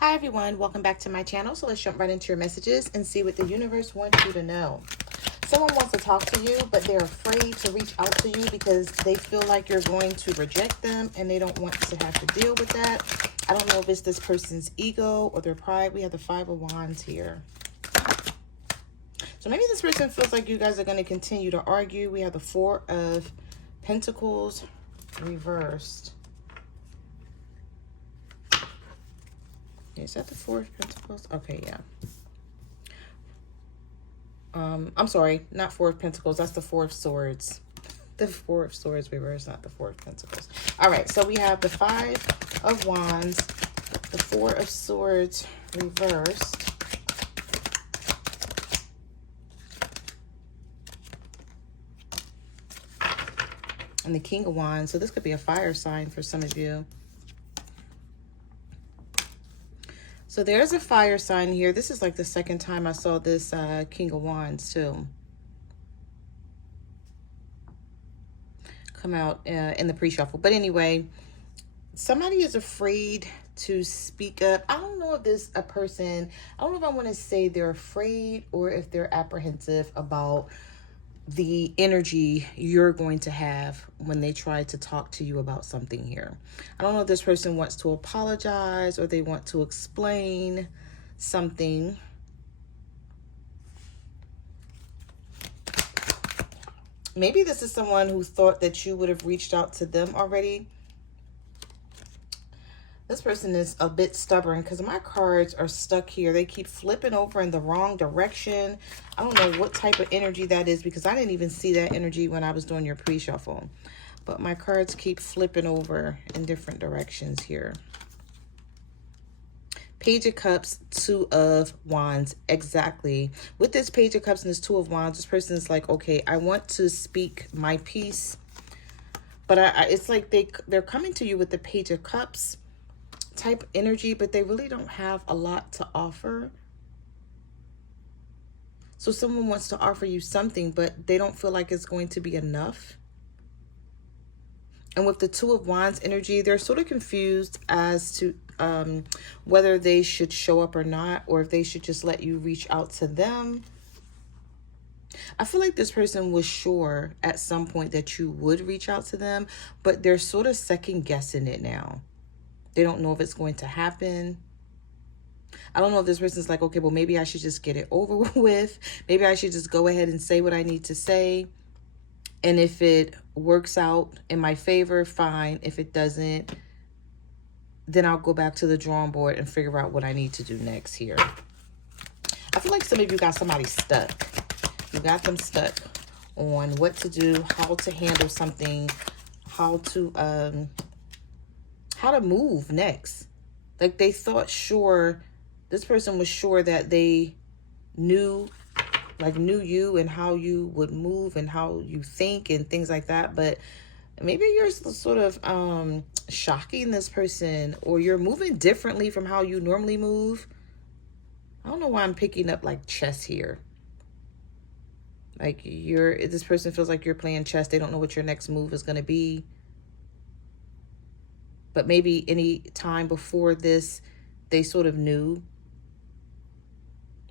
Hi everyone, welcome back to my channel. So let's jump right into your messages and see what the universe wants you to know. Someone wants to talk to you, but they're afraid to reach out to you because they feel like you're going to reject them and they don't want to have to deal with that. I don't know if it's this person's ego or their pride. We have the Five of Wands here. So maybe this person feels like you guys are going to continue to argue. We have the Four of Pentacles reversed. Is that the Four of Pentacles? Okay, yeah. I'm sorry, not Four of Pentacles. That's the Four of Swords. The Four of Swords reversed, not the Four of Pentacles. All right, so we have the Five of Wands, the Four of Swords reversed, and the King of Wands. So this could be a fire sign for some of you. So there's a fire sign here. This is like the second time I saw this King of Wands too come out in the pre-shuffle. But anyway, somebody is afraid to speak up. I don't know if this a person, I don't know if I want to say they're afraid or if they're apprehensive about the energy you're going to have when they try to talk to you about something here. I don't know if this person wants to apologize or they want to explain something. Maybe this is someone who thought that you would have reached out to them already. This person is a bit stubborn because my cards are stuck here. They keep flipping over in the wrong direction. I don't know what type of energy that is because I didn't even see that energy when I was doing your pre-shuffle. But my cards keep flipping over in different directions here. Page of Cups, Two of Wands. Exactly. With this Page of Cups and this Two of Wands, this person is like, okay, I want to speak my piece. But it's like they're coming to you with the Page of Cups type energy, but they really don't have a lot to offer. So someone wants to offer you something, but they don't feel like it's going to be enough. And with the Two of Wands energy, they're sort of confused as to whether they should show up or not, or if they should just let you reach out to them. I feel like this person was sure at some point that you would reach out to them, but they're sort of second guessing it now. They don't know if it's going to happen. I don't know if this person's like, okay, well, maybe I should just get it over with. Maybe I should just go ahead and say what I need to say. And if it works out in my favor, fine. If it doesn't, then I'll go back to the drawing board and figure out what I need to do next here. I feel like some of you got somebody stuck. You got them stuck on what to do, how to handle something, how to move next. Like they thought sure, this person was sure that they knew you and how you would move and how you think and things like that. But maybe you're sort of shocking this person, or you're moving differently from how you normally move. I don't know why I'm picking up like chess here. Like this person feels like you're playing chess. They don't know what your next move is going to be. But maybe any time before this, they sort of knew.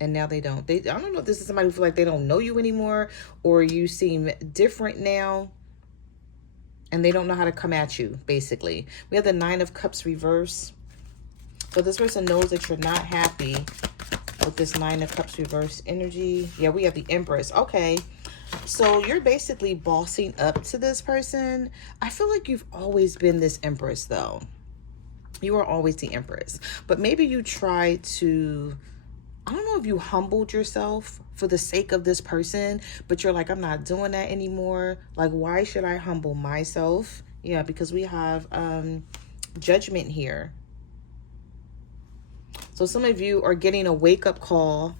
And now they don't. I don't know if this is somebody who feels like they don't know you anymore, or you seem different now and they don't know how to come at you, basically. We have the Nine of Cups reverse. So this person knows that you're not happy with this Nine of Cups reverse energy. Yeah, we have the Empress. Okay. So you're basically bossing up to this person. I feel like you've always been this Empress, though. You are always the Empress. But maybe you try to, I don't know if you humbled yourself for the sake of this person, but you're like, I'm not doing that anymore. Like, why should I humble myself? Yeah, because we have Judgment here. So some of you are getting a wake-up call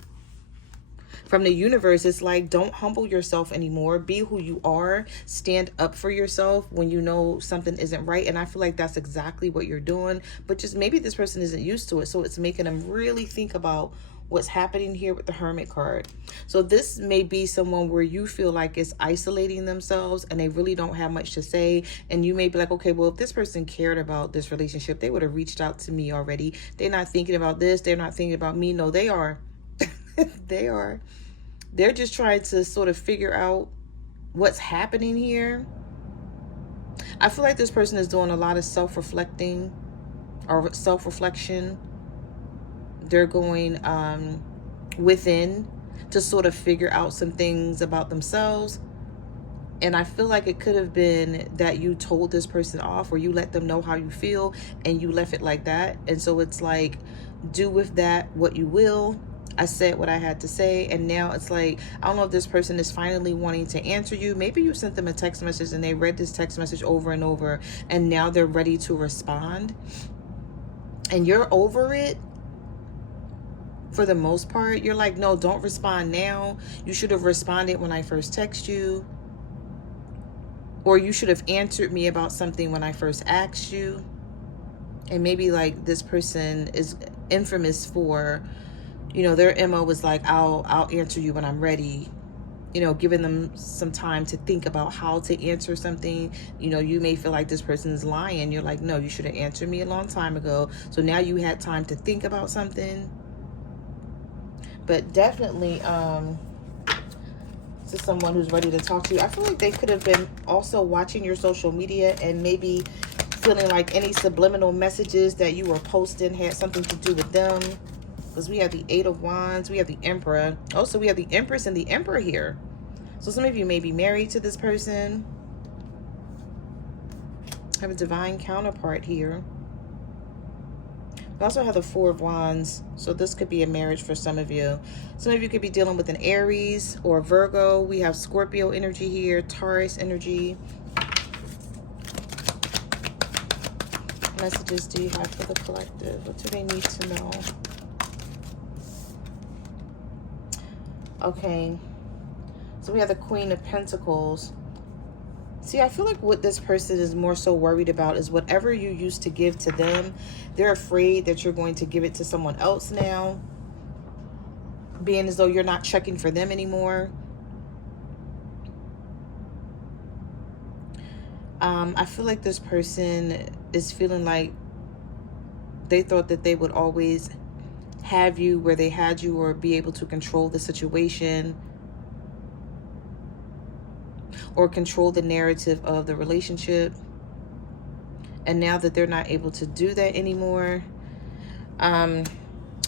from the universe. It's like, don't humble yourself anymore. Be who you are. Stand up for yourself when you know something isn't right. And I feel like that's exactly what you're doing. But just maybe this person isn't used to it. So it's making them really think about what's happening here with the Hermit card. So this may be someone where you feel like it's isolating themselves and they really don't have much to say. And you may be like, okay, well, if this person cared about this relationship, they would have reached out to me already. They're not thinking about this. They're not thinking about me. No, they are. They are. They're just trying to sort of figure out what's happening here. I feel like this person is doing a lot of self-reflecting or self-reflection. They're going within to sort of figure out some things about themselves. And I feel like it could have been that you told this person off, or you let them know how you feel and you left it like that. And so it's like, do with that what you will. I said what I had to say, and now it's like, I don't know if this person is finally wanting to answer you. Maybe you sent them a text message and they read this text message over and over, and now they're ready to respond. And you're over it. For the most part, you're like, no, don't respond now. You should have responded when I first texted you. Or you should have answered me about something when I first asked you. And maybe like this person is infamous for, you know, their MO was like, I'll answer you when I'm ready. You know, giving them some time to think about how to answer something. You know, you may feel like this person is lying. You're like, no, you should have answered me a long time ago. So now you had time to think about something. But definitely, this is someone who's ready to talk to you. I feel like they could have been also watching your social media and maybe feeling like any subliminal messages that you were posting had something to do with them. Because we have the Eight of Wands, we have the Emperor. Also, we have the Empress and the Emperor here. So some of you may be married to this person. Have a divine counterpart here. We also have the Four of Wands, so this could be a marriage for some of you. Some of you could be dealing with an Aries or Virgo. We have Scorpio energy here, Taurus energy. What messages do you have for the collective? What do they need to know? Okay, so we have the Queen of Pentacles. See, I feel like what this person is more so worried about is whatever you used to give to them, they're afraid that you're going to give it to someone else now, being as though you're not checking for them anymore. I feel like this person is feeling like they thought that they would always have you where they had you, or be able to control the situation, or control the narrative of the relationship. And now that they're not able to do that anymore,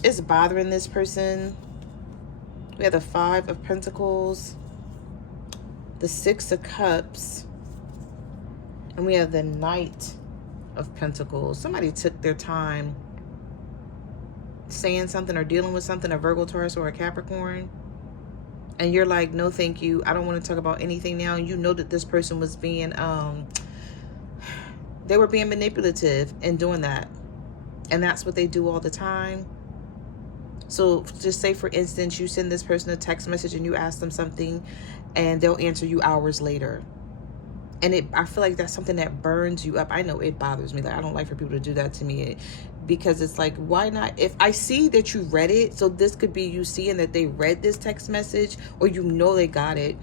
it's bothering this person. We have the Five of Pentacles, the Six of Cups, and we have the Knight of Pentacles. Somebody took their time saying something or dealing with something, a Virgo, Taurus, or a Capricorn. And you're like, no, thank you. I don't want to talk about anything now. And you know that this person was being, they were being manipulative in doing that. And that's what they do all the time. So just say, for instance, you send this person a text message and you ask them something and they'll answer you hours later. And I feel like that's something that burns you up. I know it bothers me. Like, I don't like for people to do that to me, because it's like, why not? If I see that you read it, so this could be you seeing that they read this text message, or you know they got it,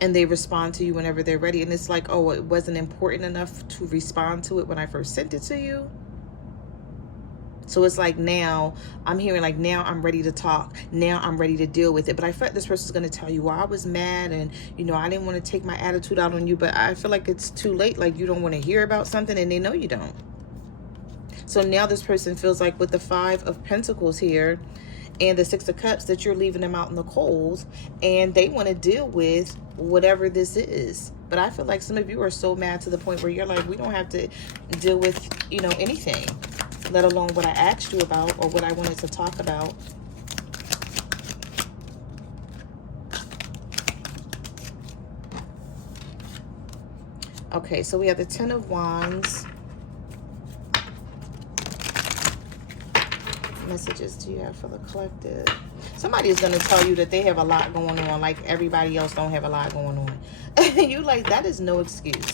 and they respond to you whenever they're ready. And it's like, oh, it wasn't important enough to respond to it when I first sent it to you. So it's like, now I'm hearing like, now I'm ready to talk. Now I'm ready to deal with it. But I feel like this person's going to tell you, well, I was mad and, you know, I didn't want to take my attitude out on you. But I feel like it's too late. Like, you don't want to hear about something, and they know you don't. So now this person feels like, with the Five of Pentacles here and the Six of Cups, that you're leaving them out in the cold, and they want to deal with whatever this is. But I feel like some of you are so mad to the point where you're like, we don't have to deal with, you know, anything, let alone what I asked you about or what I wanted to talk about. Okay, so we have the Ten of Wands. What messages do you have for the collective? Somebody is going to tell you that they have a lot going on, like everybody else don't have a lot going on. And you like, that is no excuse.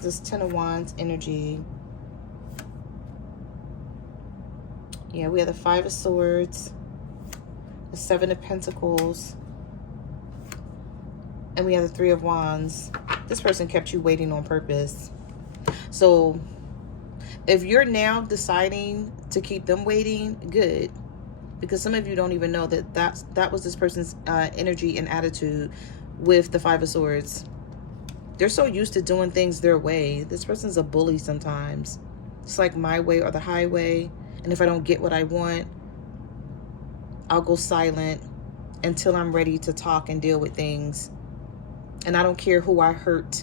This Ten of Wands energy. Yeah, we have the Five of Swords, the Seven of Pentacles, and we have the Three of Wands. This person kept you waiting on purpose. So if you're now deciding to keep them waiting, good. Because some of you don't even know that that was this person's energy and attitude with the Five of Swords. They're so used to doing things their way. This person's a bully sometimes. It's like my way or the highway. And if I don't get what I want, I'll go silent until I'm ready to talk and deal with things. And I don't care who I hurt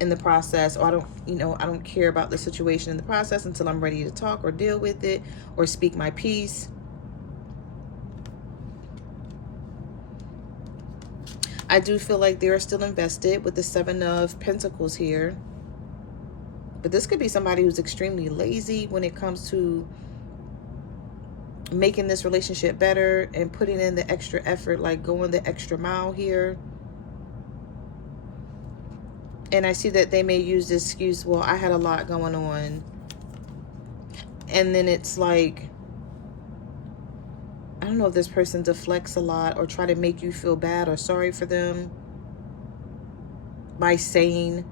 in the process, or I don't care about the situation in the process until I'm ready to talk or deal with it or speak my piece. I do feel like they're still invested with the Seven of Pentacles here. But this could be somebody who's extremely lazy when it comes to making this relationship better and putting in the extra effort, like going the extra mile here. And I see that they may use this excuse, well, I had a lot going on. And then it's like, I don't know if this person deflects a lot or try to make you feel bad or sorry for them by saying,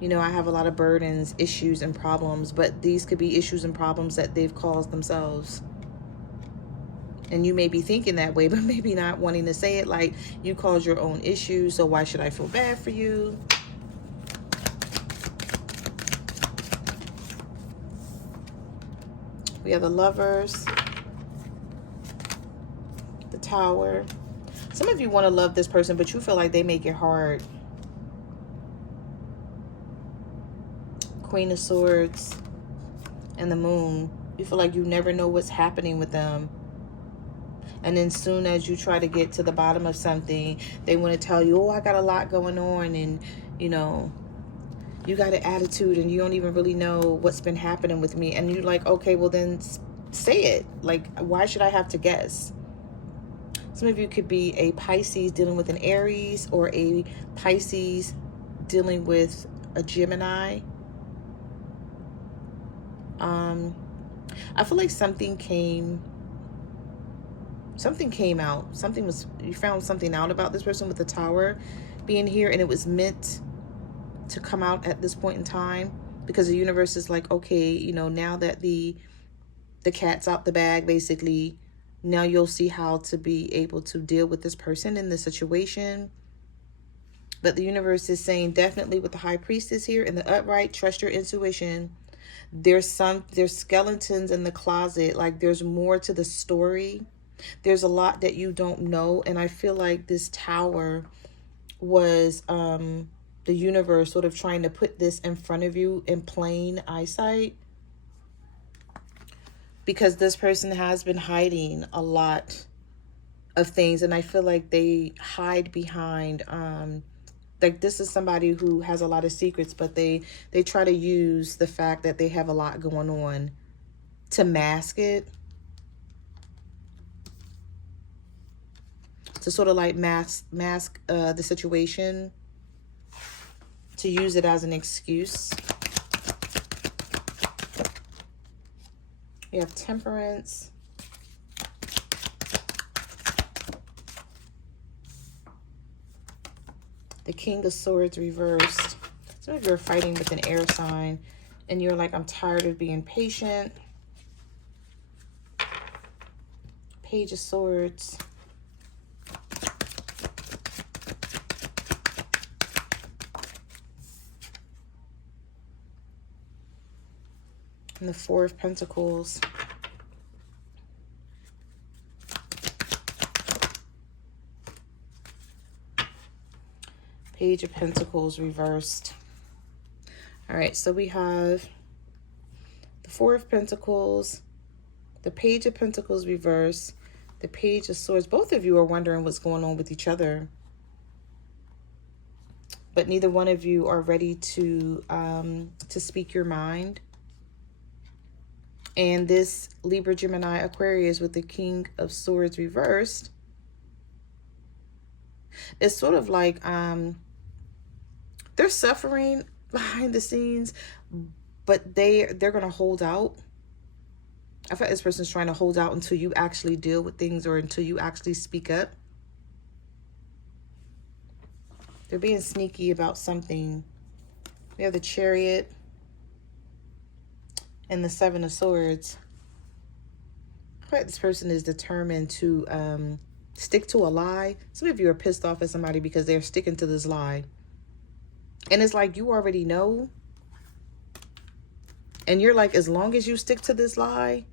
you know, I have a lot of burdens, issues, and problems, but these could be issues and problems that they've caused themselves. And you may be thinking that way, but maybe not wanting to say it, like, you caused your own issues, so why should I feel bad for you? We have the Lovers, the Tower. Some of you want to love this person, but you feel like they make it hard. Queen of Swords and the Moon. You feel like you never know what's happening with them. And then soon as you try to get to the bottom of something, they want to tell you, oh, I got a lot going on. And, you know, you got an attitude and you don't even really know what's been happening with me. And you're like, okay, well then say it. Like, why should I have to guess? Some of you could be a Pisces dealing with an Aries, or a Pisces dealing with a Gemini. I feel like something came out. You found something out about this person with the Tower being here, and it was meant to come out at this point in time, because the universe is like, okay, you know, now that the cat's out the bag, basically, now you'll see how to be able to deal with this person in this situation. But the universe is saying, definitely with the High Priestess here in the upright, trust your intuition. There's skeletons in the closet. Like, there's more to the story. There's a lot that you don't know. And I feel like this Tower was the universe sort of trying to put this in front of you in plain eyesight, because this person has been hiding a lot of things. And I feel like they hide behind like, this is somebody who has a lot of secrets, but they try to use the fact that they have a lot going on to mask it, to sort of like mask the situation, to use it as an excuse. We have Temperance, the King of Swords reversed. Some of you are fighting with an air sign, and you're like, I'm tired of being patient. Page of Swords. And the Four of Pentacles. Page of Pentacles reversed. All right, so we have the Four of Pentacles, the Page of Pentacles reversed, the Page of Swords. Both of you are wondering what's going on with each other, but neither one of you are ready to speak your mind. And this Libra, Gemini, Aquarius with the King of Swords reversed, it's sort of like they're suffering behind the scenes, but they're going to hold out. I feel like this person's trying to hold out until you actually deal with things or until you actually speak up. They're being sneaky about something. We have the Chariot and the Seven of Swords. I feel like this person is determined to stick to a lie. Some of you are pissed off at somebody because they're sticking to this lie. And it's like you already know. And you're like, as long as you stick to this lie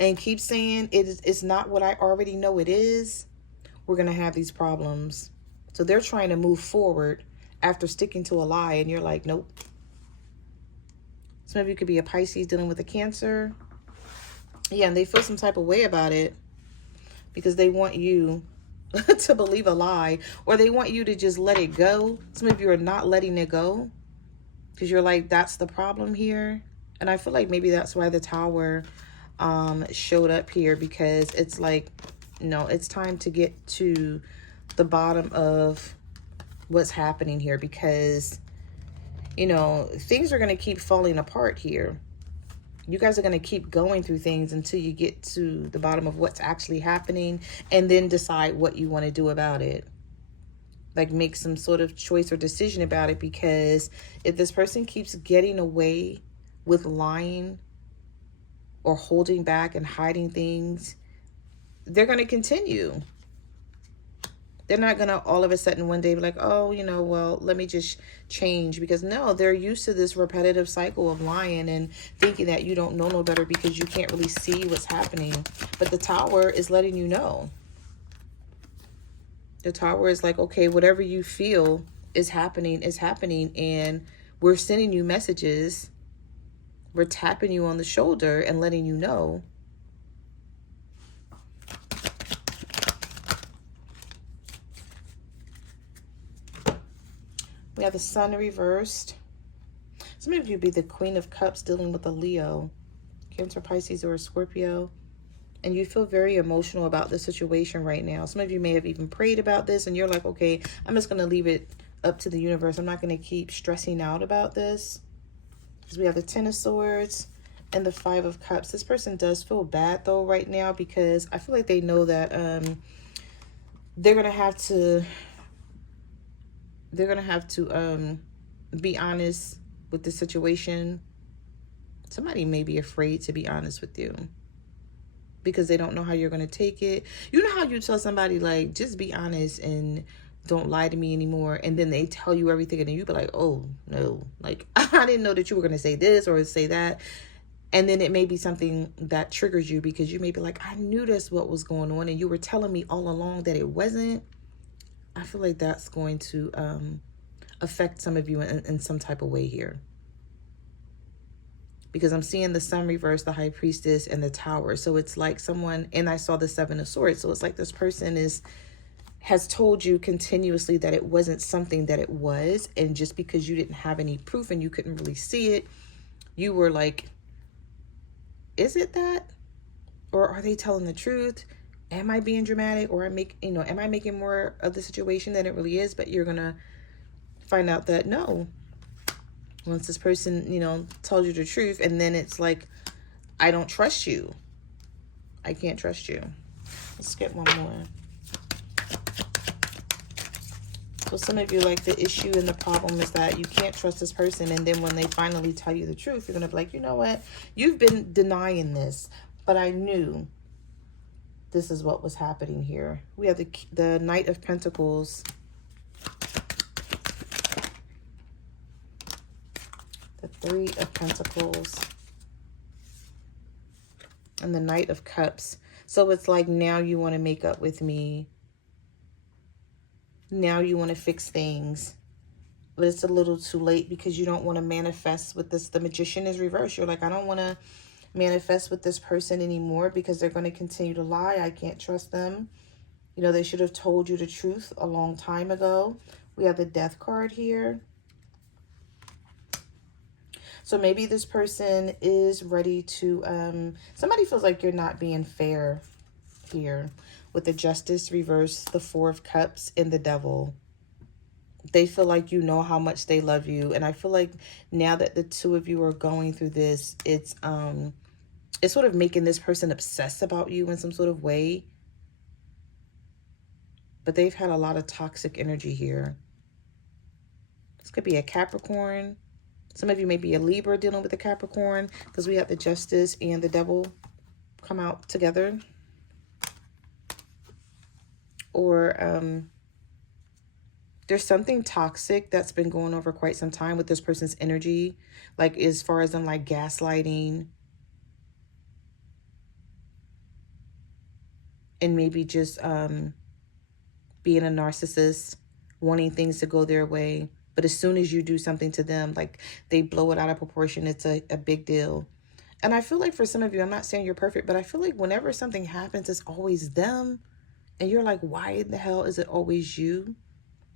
and keep saying it's not what I already know it is, we're going to have these problems. So they're trying to move forward after sticking to a lie. And you're like, nope. Some of you could be a Pisces dealing with a Cancer. Yeah, and they feel some type of way about it because they want you to believe a lie, or they want you to just let it go. Some of you are not letting it go because you're like, that's the problem here. And I feel like maybe that's why the Tower showed up here, because it's like, no, it's time to get to the bottom of what's happening here, because, you know, things are going to keep falling apart here. You guys are going to keep going through things until you get to the bottom of what's actually happening, and then decide what you want to do about it. Like, make some sort of choice or decision about it, because if this person keeps getting away with lying or holding back and hiding things, they're going to continue. They're not going to all of a sudden one day be like, oh, you know, well, let me just change. Because no, they're used to this repetitive cycle of lying and thinking that you don't know no better because you can't really see what's happening. But the Tower is letting you know. The Tower is like, okay, whatever you feel is happening, and we're sending you messages. We're tapping you on the shoulder and letting you know. We have the Sun reversed. Some of you be the Queen of Cups dealing with a Leo, Cancer, Pisces, or a Scorpio. And you feel very emotional about the situation right now. Some of you may have even prayed about this and you're like, okay, I'm just going to leave it up to the universe. I'm not going to keep stressing out about this. Because we have the Ten of Swords and the Five of Cups. This person does feel bad though right now, because I feel like they know that they're going to have to be honest with the situation. Somebody may be afraid to be honest with you because they don't know how you're going to take it. You know how you tell somebody, like, just be honest and don't lie to me anymore, and then they tell you everything, and then you be like, oh no, like, I didn't know that you were going to say this or say that. And then it may be something that triggers you, because you may be like, I knew that's what was going on, and you were telling me all along that it wasn't. I feel like that's going to affect some of you in some type of way here. Because I'm seeing the Sun reverse, the High Priestess, and the Tower. So it's like someone, and I saw the Seven of Swords. So it's like this person has told you continuously that it wasn't something that it was. And just because you didn't have any proof and you couldn't really see it, you were like, is it that? Or are they telling the truth? Am I being dramatic? Or am I making more of the situation than it really is? But you're going to find out that no. Once this person, tells you the truth, and then it's like, I don't trust you. I can't trust you. Let's get one more. So some of you, like, the issue and the problem is that you can't trust this person, and then when they finally tell you the truth, you're going to be like, you know what? You've been denying this, but I knew this is what was happening here. We have the Knight of Pentacles. The Three of Pentacles. And the Knight of Cups. So it's like, now you want to make up with me. Now you want to fix things. But it's a little too late, because you don't want to manifest with this. The Magician is reversed. You're like, I don't want to manifest with this person anymore because they're going to continue to lie. I can't trust them. They should have told you the truth a long time ago. We have the Death card here. So maybe this person is ready to, somebody feels like you're not being fair here with the Justice reverse, the Four of Cups, and the Devil. They feel like you know how much they love you. And I feel like now that the two of you are going through this, it's It's sort of making this person obsessed about you in some sort of way. But they've had a lot of toxic energy here. This could be a Capricorn. Some of you may be a Libra dealing with a Capricorn, because we have the Justice and the Devil come out together. Or there's something toxic that's been going on for quite some time with this person's energy. Like as far as them like gaslighting. And maybe just being a narcissist, wanting things to go their way. But as soon as you do something to them, like they blow it out of proportion, it's a big deal. And I feel like for some of you, I'm not saying you're perfect, but I feel like whenever something happens, it's always them. And you're like, why in the hell is it always you?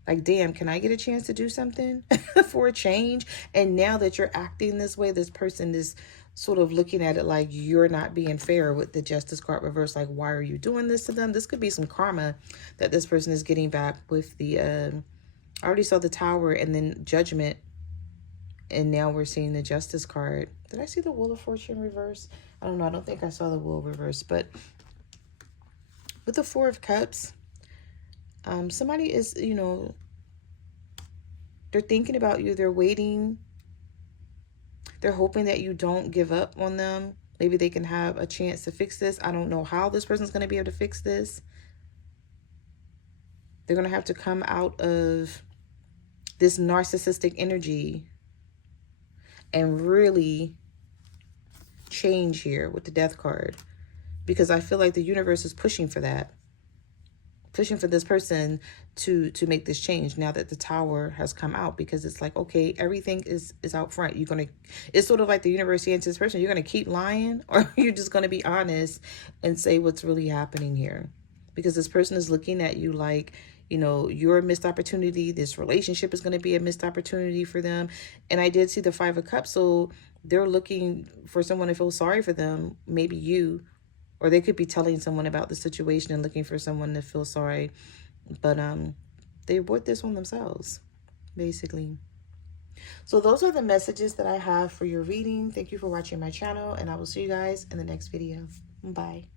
Like, damn, can I get a chance to do something for a change? And now that you're acting this way, this person is sort of looking at it like you're not being fair with the Justice card reverse. Like, why are you doing this to them? This could be some karma that this person is getting back with the, I already saw the Tower and then Judgment. And now we're seeing the Justice card. Did I see the Wheel of Fortune reverse? I don't know. I don't think I saw the Wheel reverse. But with the Four of Cups, somebody is, you know, they're thinking about you. They're waiting. They're hoping that you don't give up on them. Maybe they can have a chance to fix this. I don't know how this person's going to be able to fix this. They're going to have to come out of this narcissistic energy and really change here with the Death card. Because I feel like the universe is pushing for that. Pushing for this person to make this change now that the Tower has come out, because it's like, okay, everything is out front. You're gonna, it's sort of like the universe saying to this person, you're gonna keep lying, or you're just gonna be honest and say what's really happening here. Because this person is looking at you like, you know, you're a missed opportunity. This relationship is going to be a missed opportunity for them. And I did see the Five of Cups, so they're looking for someone to feel sorry for them, maybe you. Or they could be telling someone about the situation and looking for someone to feel sorry. But they brought this on themselves, basically. So those are the messages that I have for your reading. Thank you for watching my channel, and I will see you guys in the next video. Bye.